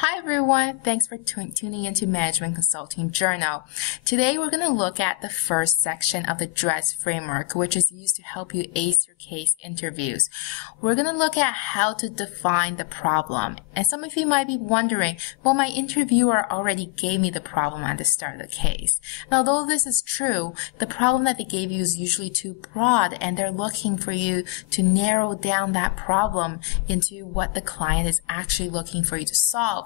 Hi everyone, thanks for tuning into Management Consulting Journal. Today we're going to look at the first section of the DRESS framework, which is used to help you ace your case interviews. We're going to look at how to define the problem. And some of you might be wondering, well, my interviewer already gave me the problem at the start of the case. And although this is true, the problem that they gave you is usually too broad, and they're looking for you to narrow down that problem into what the client is actually looking for you to solve.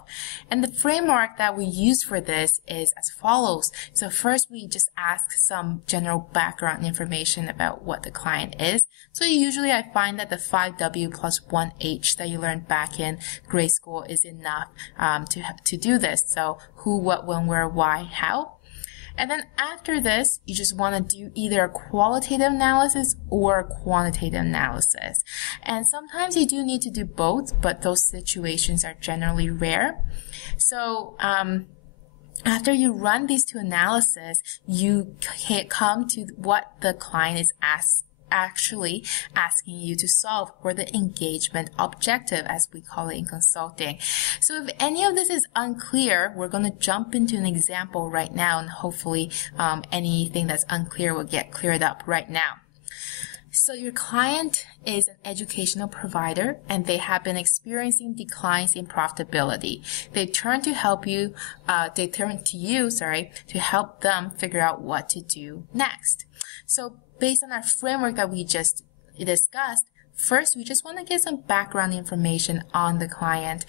And the framework that we use for this is as follows. So first, we just ask some general background information about what the client is. So usually I find that the 5W plus 1H that you learned back in grade school is enough to do this. So who, what, when, where, why, how. And then after this, you just want to do either a qualitative analysis or a quantitative analysis. And sometimes you do need to do both, but those situations are generally rare. So after you run these two analyses, you come to what the client is actually asking you to solve, or the engagement objective, as we call it in consulting. So if any of this is unclear, we're going to jump into an example right now, and hopefully anything that's unclear will get cleared up right now. So your client is an educational provider, and they have been experiencing declines in profitability. They turn to you to help them figure out what to do next. So based on our framework that we just discussed, first, we just want to get some background information on the client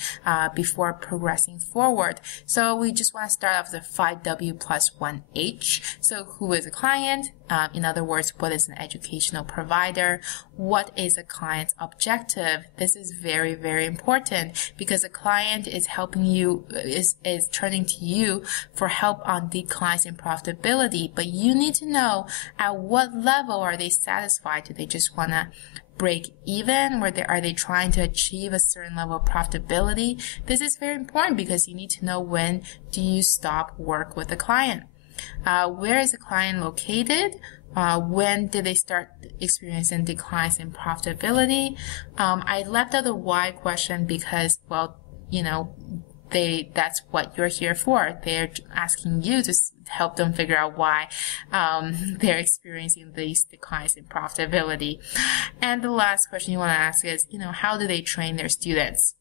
before progressing forward. So we just want to start off with 5W plus 1H. So who is a client? In other words, what is an educational provider? What is a client's objective? This is very, very important because a client is helping you, is turning to you for help on declines in profitability. But you need to know at what level are they satisfied? Do they just want to break even? Are they trying to achieve a certain level of profitability? This is very important because you need to know when do you stop work with the client. Where is the client located? When did they start experiencing declines in profitability? I left out the why question because, well, you know, that's what you're here for. They're asking you to help them figure out why they're experiencing these declines in profitability. And the last question you want to ask is, how do they train their students?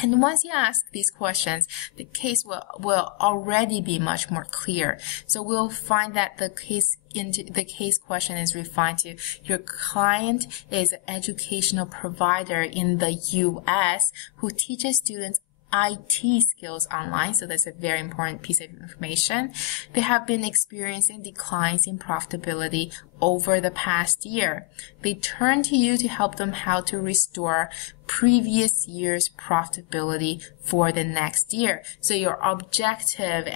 And once you ask these questions, the case will already be much more clear. So we'll find that the case question is refined to your client is an educational provider in the U.S. who teaches students IT skills online, so that's a very important piece of information. They have been experiencing declines in profitability over the past year. They turn to you to help them how to restore previous year's profitability for the next year. So your objective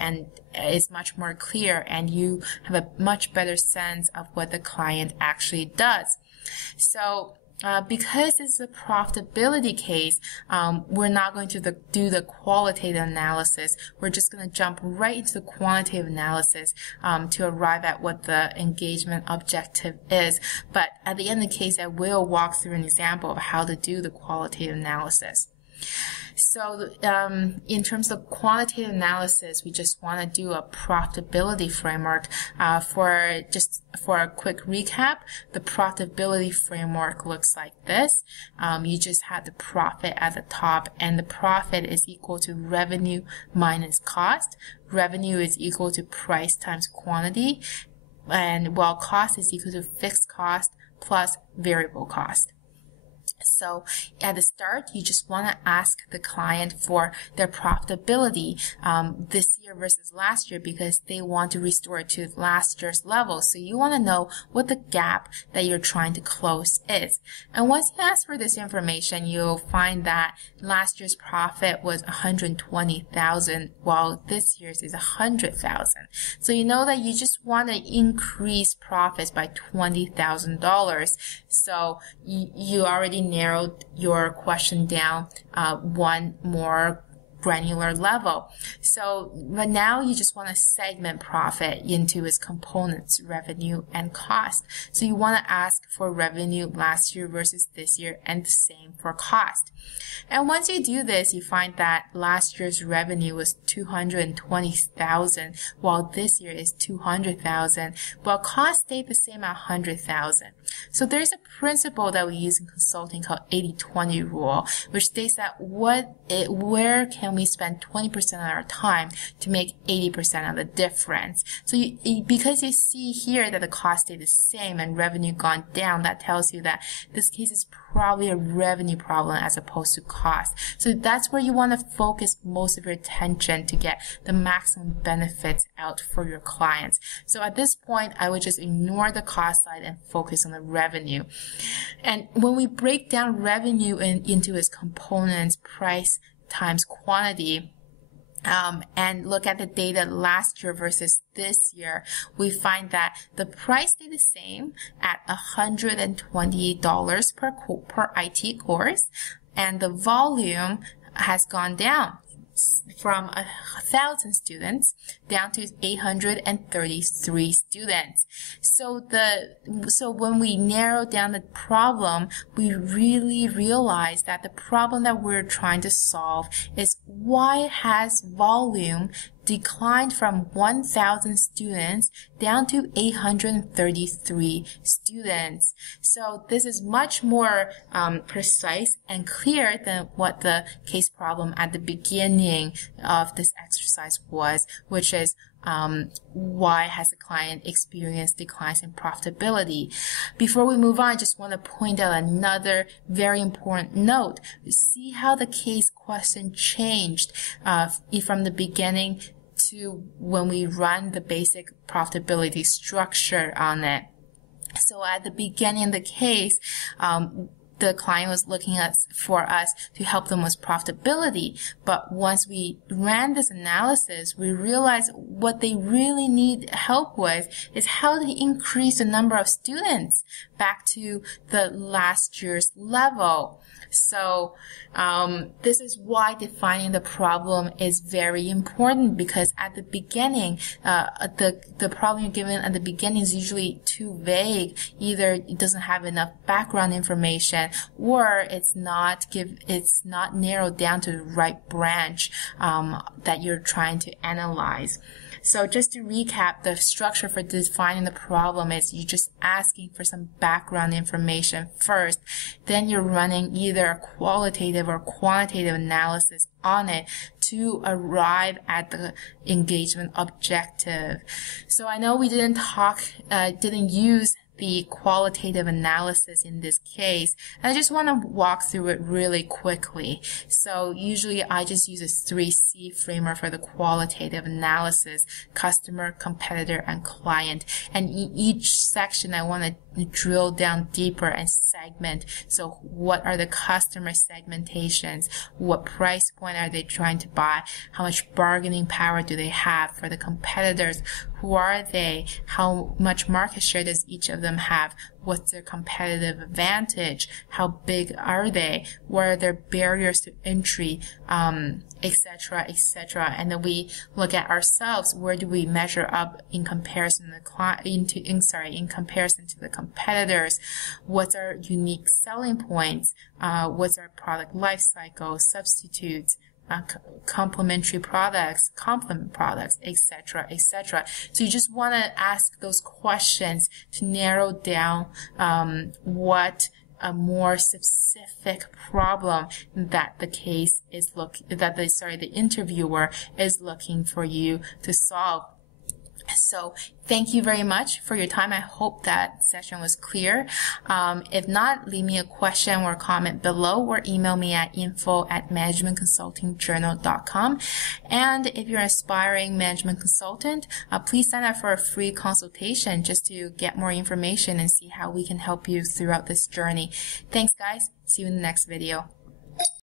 is much more clear, and you have a much better sense of what the client actually does. So because it's a profitability case, we're not going to do the qualitative analysis. We're just going to jump right into the quantitative analysis to arrive at what the engagement objective is. But at the end of the case, I will walk through an example of how to do the qualitative analysis. So in terms of quantitative analysis, we just want to do a profitability framework. For a quick recap, the profitability framework looks like this. You just have the profit at the top, and the profit is equal to revenue minus cost. Revenue is equal to price times quantity, and while cost is equal to fixed cost plus variable cost. So at the start, you just want to ask the client for their profitability this year versus last year because they want to restore it to last year's level. So you want to know what the gap that you're trying to close is. And once you ask for this information, you'll find that last year's profit was $120,000 while this year's is $100,000. So you know that you just want to increase profits by $20,000. So you already narrowed your question down one more granular level. So but now you just want to segment profit into its components, revenue and cost. So you want to ask for revenue last year versus this year, and the same for cost. And once you do this, you find that last year's revenue was $220,000, while this year is $200,000, while cost stayed the same at $100,000. So there's a principle that we use in consulting called 80-20 rule, which states that where can we spend 20% of our time to make 80% of the difference. So because you see here that the cost stayed the same and revenue gone down, that tells you that this case is probably a revenue problem as opposed to cost. So that's where you want to focus most of your attention to get the maximum benefits out for your clients. So at this point, I would just ignore the cost side and focus on the revenue. And when we break down revenue into its components, price times quantity, and look at the data last year versus this year, we find that the price stayed the same at $128 per IT course, and the volume has gone down from 1,000 students down to 833 students. So when we narrow down the problem, we really realize that the problem that we're trying to solve is why has volume declined from 1,000 students down to 833 students. So this is much more precise and clear than what the case problem at the beginning of this exercise was, which is why has the client experienced declines in profitability? Before we move on, I just want to point out another very important note. See how the case question changed from the beginning to when we run the basic profitability structure on it. So at the beginning of the case, the client was looking for us to help them with profitability. But once we ran this analysis, we realized what they really need help with is how to increase the number of students back to the last year's level. So this is why defining the problem is very important, because at the beginning, the problem you're given at the beginning is usually too vague. Either it doesn't have enough background information, or it's not narrowed down to the right branch that you're trying to analyze. So just to recap, the structure for defining the problem is you're just asking for some background information first. Then you're running either a qualitative or quantitative analysis on it to arrive at the engagement objective. So I know we didn't use the qualitative analysis in this case, and I just want to walk through it really quickly. So usually I just use a 3C framework for the qualitative analysis: customer, competitor, and client. And in each section I want to drill down deeper and segment. So what are the customer segmentations? What price point are they trying to buy? How much bargaining power do they have? For the competitors, who are they? How much market share does each of them have? What's their competitive advantage? How big are they? What are their barriers to entry, etc., etc.? And then we look at ourselves. Where do we measure up in comparison to in comparison to the competitors? What's our unique selling points? What's our product life cycle? Substitutes, complementary products, complement products, etc., etc. So you just want to ask those questions to narrow down what a more specific problem that the interviewer is looking for you to solve. So thank you very much for your time. I hope that session was clear. If not, leave me a question or comment below, or email me at info@managementconsultingjournal.com. And if you're an aspiring management consultant, please sign up for a free consultation just to get more information and see how we can help you throughout this journey. Thanks, guys. See you in the next video.